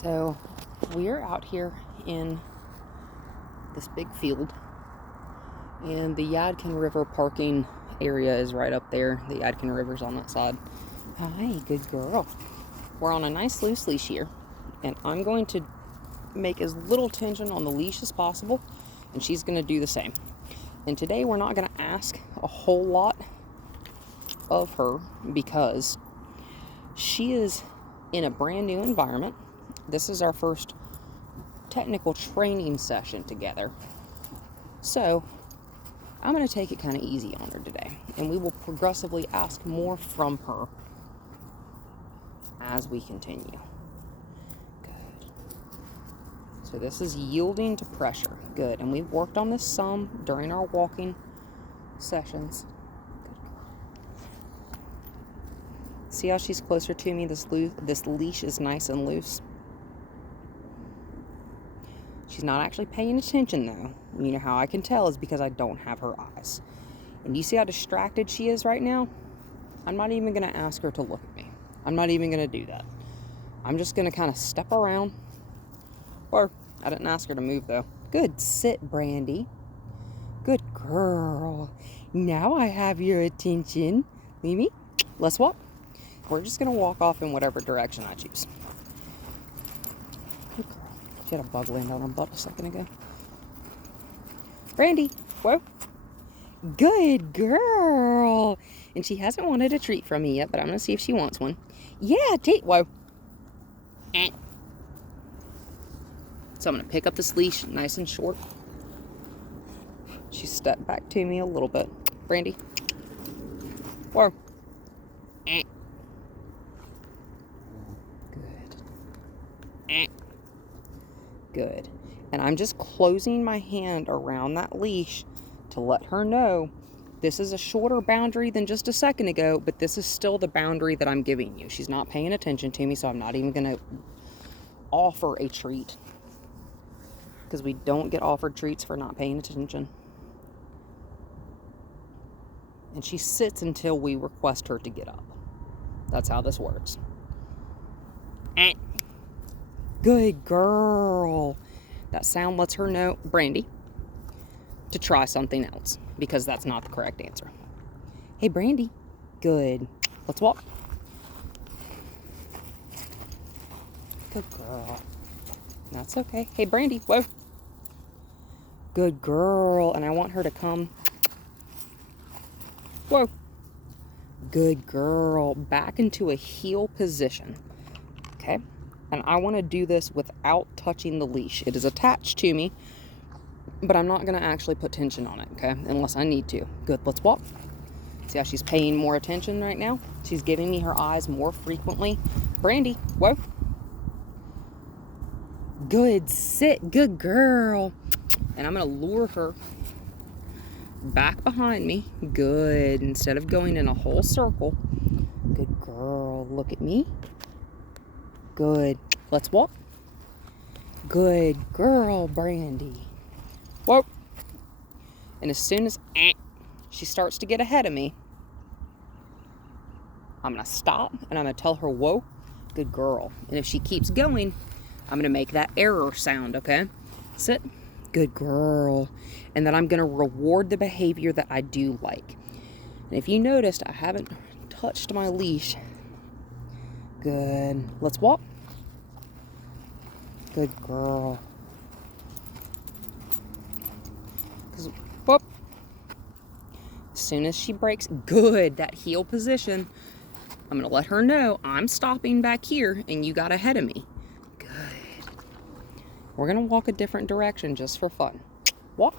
So we're out here in this big field, and the Yadkin River parking area is right up there. The Yadkin River's on that side. Hi, good girl. We're on a nice loose leash here, and I'm going to make as little tension on the leash as possible, and she's going to do the same. And today we're not going to ask a whole lot of her because she is in a brand new environment. This is our first technical training session together. So I'm going to take it kind of easy on her today, and we will progressively ask more from her as we continue. Good. So this is yielding to pressure. Good. And we've worked on this some during our walking sessions. See how she's closer to me? This leash is nice and loose. She's not actually paying attention though. You know how I can tell is because I don't have her eyes. And you see how distracted she is right now? I'm not even going to ask her to look at me. I'm not even going to do that. I'm just going to kind of step around. Or, I didn't ask her to move though. Good, sit, Brandy. Good girl. Now I have your attention. Mimi, let's walk. We're just going to walk off in whatever direction I choose. Good girl. She had a bug land on her butt a second ago. Brandy, whoa. Good girl. And she hasn't wanted a treat from me yet, but I'm going to see if she wants one. Yeah, whoa. So I'm going to pick up this leash nice and short. She stepped back to me a little bit. Brandy. Whoa. Good. And I'm just closing my hand around that leash to let her know this is a shorter boundary than just a second ago, but this is still the boundary that I'm giving you. She's not paying attention to me, so I'm not even going to offer a treat, because we don't get offered treats for not paying attention. And she sits until we request her to get up. That's how this works. Good girl. That sound lets her know, Brandy, to try something else, because that's not the correct answer. Hey, Brandy. Good. Let's walk. Good girl. That's okay. Hey, Brandy. Whoa. Good girl. And I want her to come. Whoa. Good girl. Back into a heel position. Okay. And I want to do this without touching the leash. It is attached to me, but I'm not going to actually put tension on it, okay? Unless I need to. Good, let's walk. See how she's paying more attention right now? She's giving me her eyes more frequently. Brandy, whoa. Good, sit, good girl. And I'm going to lure her back behind me. Good, instead of going in a whole circle. Good girl, look at me. Good. Let's walk. Good girl, Brandy. Whoa. And as soon as she starts to get ahead of me, I'm going to stop and I'm going to tell her, whoa, good girl. And if she keeps going, I'm going to make that error sound, okay? Sit. Good girl. And then I'm going to reward the behavior that I do like. And if you noticed, I haven't touched my leash. Good. Let's walk. Good girl. Whoop. As soon as she breaks, good, that heel position, I'm going to let her know I'm stopping back here and you got ahead of me. Good. We're going to walk a different direction just for fun. Walk.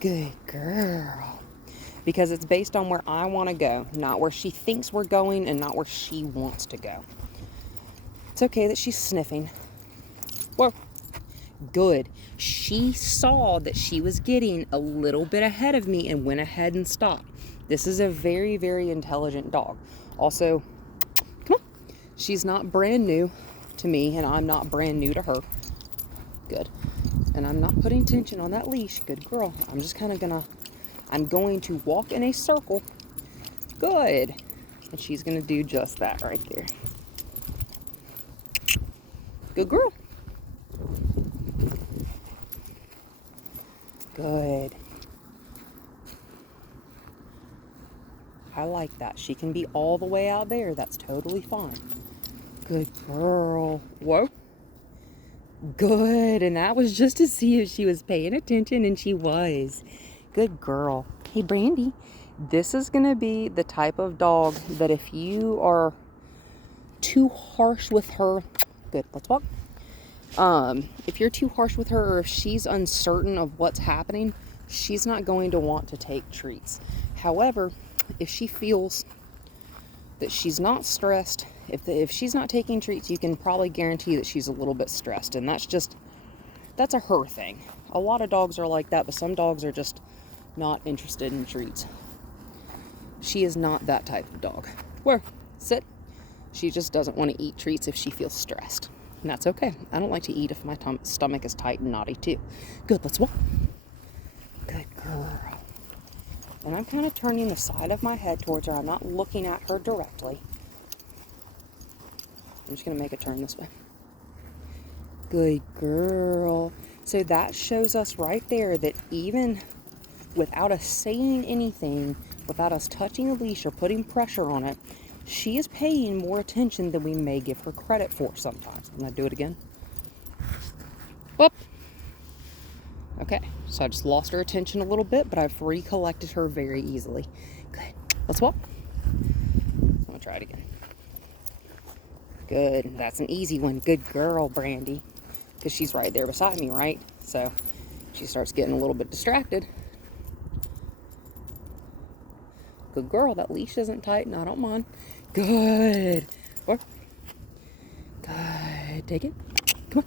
Good girl. Because it's based on where I want to go, not where she thinks we're going and not where she wants to go. It's okay that she's sniffing. Whoa. Good. She saw that she was getting a little bit ahead of me and went ahead and stopped. This is a very, very intelligent dog. Also, come on. She's not brand new to me, and I'm not brand new to her. Good. And I'm not putting tension on that leash. Good girl. I'm just kind of I'm going to walk in a circle. Good. And she's going to do just that right there. Good girl. Good. I like that. She can be all the way out there. That's totally fine. Good girl. Whoa. Good. And that was just to see if she was paying attention, and she was. Good girl. Hey, Brandy, this is going to be the type of dog that if you are too harsh with her, good, let's walk. If you're too harsh with her, or if she's uncertain of what's happening, she's not going to want to take treats. However, if she feels that she's not stressed, if she's not taking treats, you can probably guarantee that she's a little bit stressed, and that's a her thing. A lot of dogs are like that, but some dogs are just not interested in treats. She is not that type of dog. Where? Sit. She just doesn't want to eat treats if she feels stressed. And that's okay. I don't like to eat if my stomach is tight and knotty too. Good, let's walk. Good girl. And I'm kind of turning the side of my head towards her. I'm not looking at her directly. I'm just going to make a turn this way. Good girl. So that shows us right there that even without us saying anything, without us touching a leash or putting pressure on it, she is paying more attention than we may give her credit for sometimes. I'm going to do it again. Whoop. Okay, so I just lost her attention a little bit, but I've recollected her very easily. Good. Let's walk. I'm going to try it again. Good. That's an easy one. Good girl, Brandy. Because she's right there beside me, right? So she starts getting a little bit distracted. Good girl. That leash isn't tight, and I don't mind. Good. Work. Good. Take it. Come on.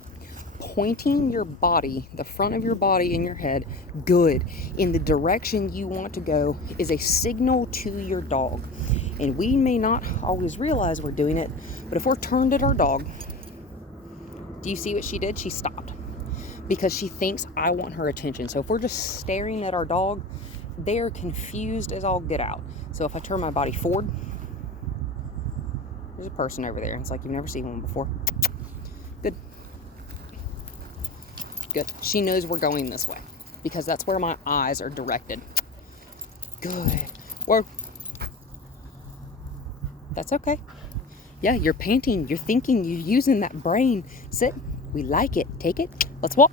Pointing your body, the front of your body and your head, good, in the direction you want to go is a signal to your dog. And we may not always realize we're doing it, but if we're turned at our dog, do you see what she did? She stopped because she thinks I want her attention. So if we're just staring at our dog, they're confused as all get out. So if I turn my body forward, there's a person over there. It's like you've never seen one before. Good. Good. She knows we're going this way because that's where my eyes are directed. Good. Whoa. That's okay. Yeah, you're panting, you're thinking, you're using that brain. Sit. We like it. Take it. Let's walk.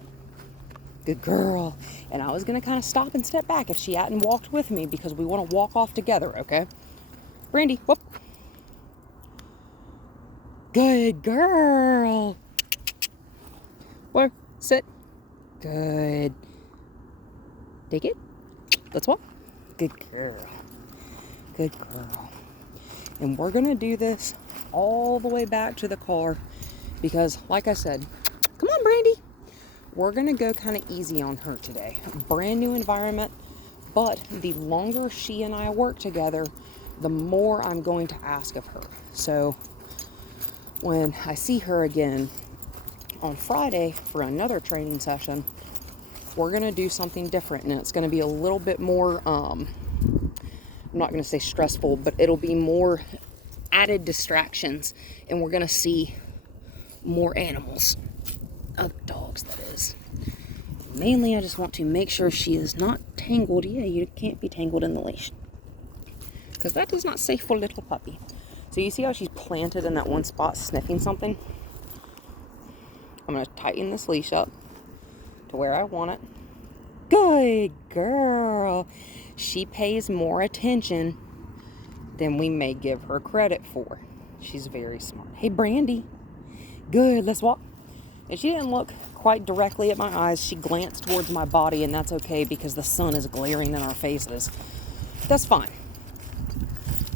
Good girl. And I was going to kind of stop and step back if she hadn't walked with me because we want to walk off together, okay? Brandy, whoop. Good girl. Where? Sit. Good. Take it. Let's walk. Good girl. Good girl. And we're going to do this all the way back to the car because, like I said, come on, Brandy. We're going to go kind of easy on her today. Brand new environment, but the longer she and I work together, the more I'm going to ask of her. So when I see her again on Friday for another training session, we're going to do something different, and it's going to be a little bit more, I'm not going to say stressful, but it'll be more added distractions, and we're going to see more animals. Other dogs, that is. Mainly, I just want to make sure she is not tangled. Yeah, you can't be tangled in the leash, because that is not safe for little puppy. So you see how she's planted in that one spot sniffing something? I'm going to tighten this leash up to where I want it. Good girl. She pays more attention than we may give her credit for. She's very smart. Hey, Brandy. Good. Let's walk. And she didn't look quite directly at my eyes. She glanced towards my body, and that's okay because the sun is glaring in our faces. That's fine.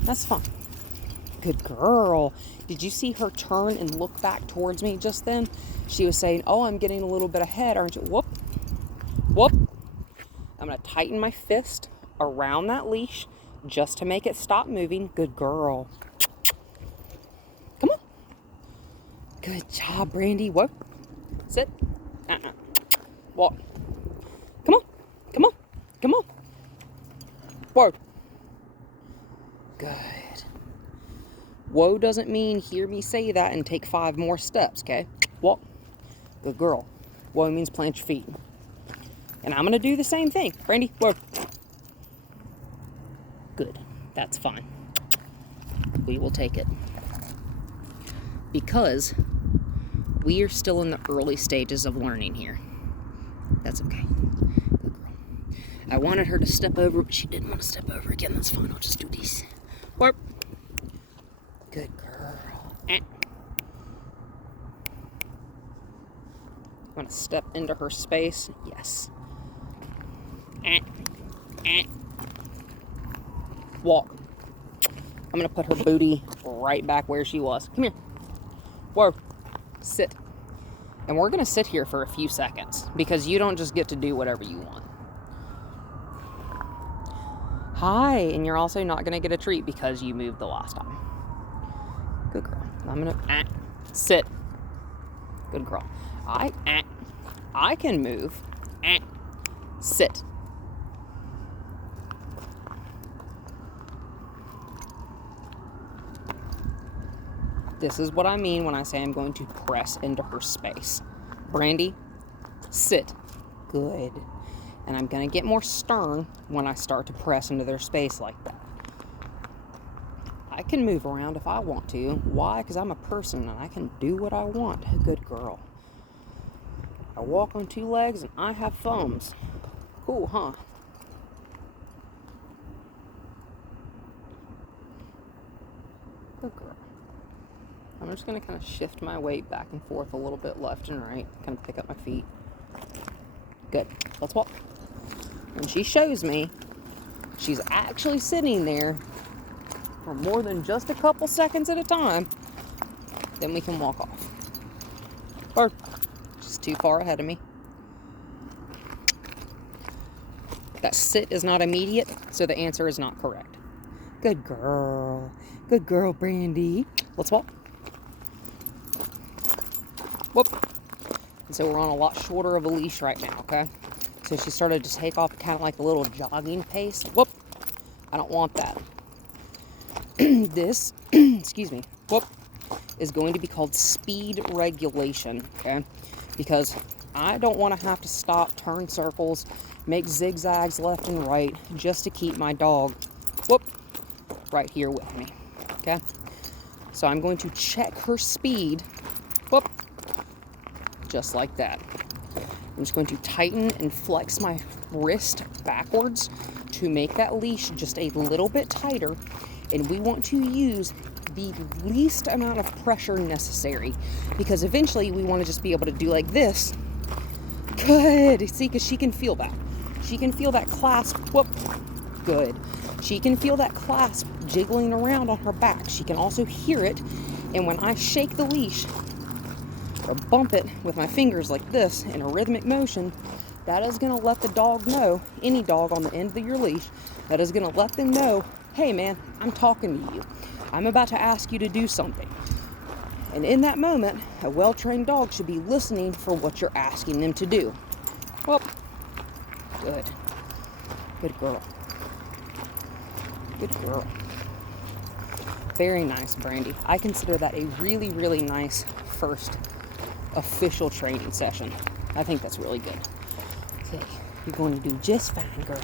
That's fine. Good girl. Did you see her turn and look back towards me just then? She was saying, oh, I'm getting a little bit ahead, aren't you? Whoop. Whoop. I'm going to tighten my fist around that leash just to make it stop moving. Good girl. Come on. Good job, Brandy. Whoop. Sit. Walk. Come on. Come on. Come on. Whoa. Good. Whoa doesn't mean hear me say that and take 5 more steps, okay? Walk. Good girl. Whoa means plant your feet. And I'm going to do the same thing. Brandy, whoa. Good. That's fine. We will take it. Because we are still in the early stages of learning here. That's okay. Good girl. I wanted her to step over, but she didn't want to step over again. That's fine. I'll just do these. Whoop. Good girl. Want to step into her space? Yes. Walk. I'm going to put her booty right back where she was. Come here. Whoa. Sit. And we're going to sit here for a few seconds because you don't just get to do whatever you want. Hi. And you're also not going to get a treat because you moved the last time. Good girl. I'm going to sit. Good girl. I can move. Sit. This is what I mean when I say I'm going to press into her space. Brandy, sit. Good. And I'm going to get more stern when I start to press into their space like that. I can move around if I want to. Why? Because I'm a person and I can do what I want. Good girl. I walk on two legs and I have thumbs. Cool, huh? Good girl. I'm just going to kind of shift my weight back and forth a little bit left and right. Kind of pick up my feet. Good. Let's walk. When she shows me she's actually sitting there for more than just a couple seconds at a time, then we can walk off. Or she's too far ahead of me. That sit is not immediate, so the answer is not correct. Good girl. Good girl, Brandy. Let's walk. Whoop. And so we're on a lot shorter of a leash right now, okay? So she started to take off kind of like a little jogging pace. Whoop. I don't want that. This, excuse me, whoop, is going to be called speed regulation, okay? Because I don't want to have to stop, turn circles, make zigzags left and right just to keep my dog, whoop, right here with me, okay? So I'm going to check her speed, whoop, just like that. I'm just going to tighten and flex my wrist backwards to make that leash just a little bit tighter. And we want to use the least amount of pressure necessary because eventually we want to just be able to do like this. Good. See, because she can feel that. She can feel that clasp. Whoop. Good. She can feel that clasp jiggling around on her back. She can also hear it. And when I shake the leash or bump it with my fingers like this in a rhythmic motion, that is going to let the dog know, any dog on the end of your leash, that is going to let them know, hey man, I'm talking to you. I'm about to ask you to do something. And in that moment, a well-trained dog should be listening for what you're asking them to do. Well, good. Good girl. Good girl. Very nice, Brandy. I consider that a really, really nice first official training session. I think that's really good. Okay, you're going to do just fine, girl.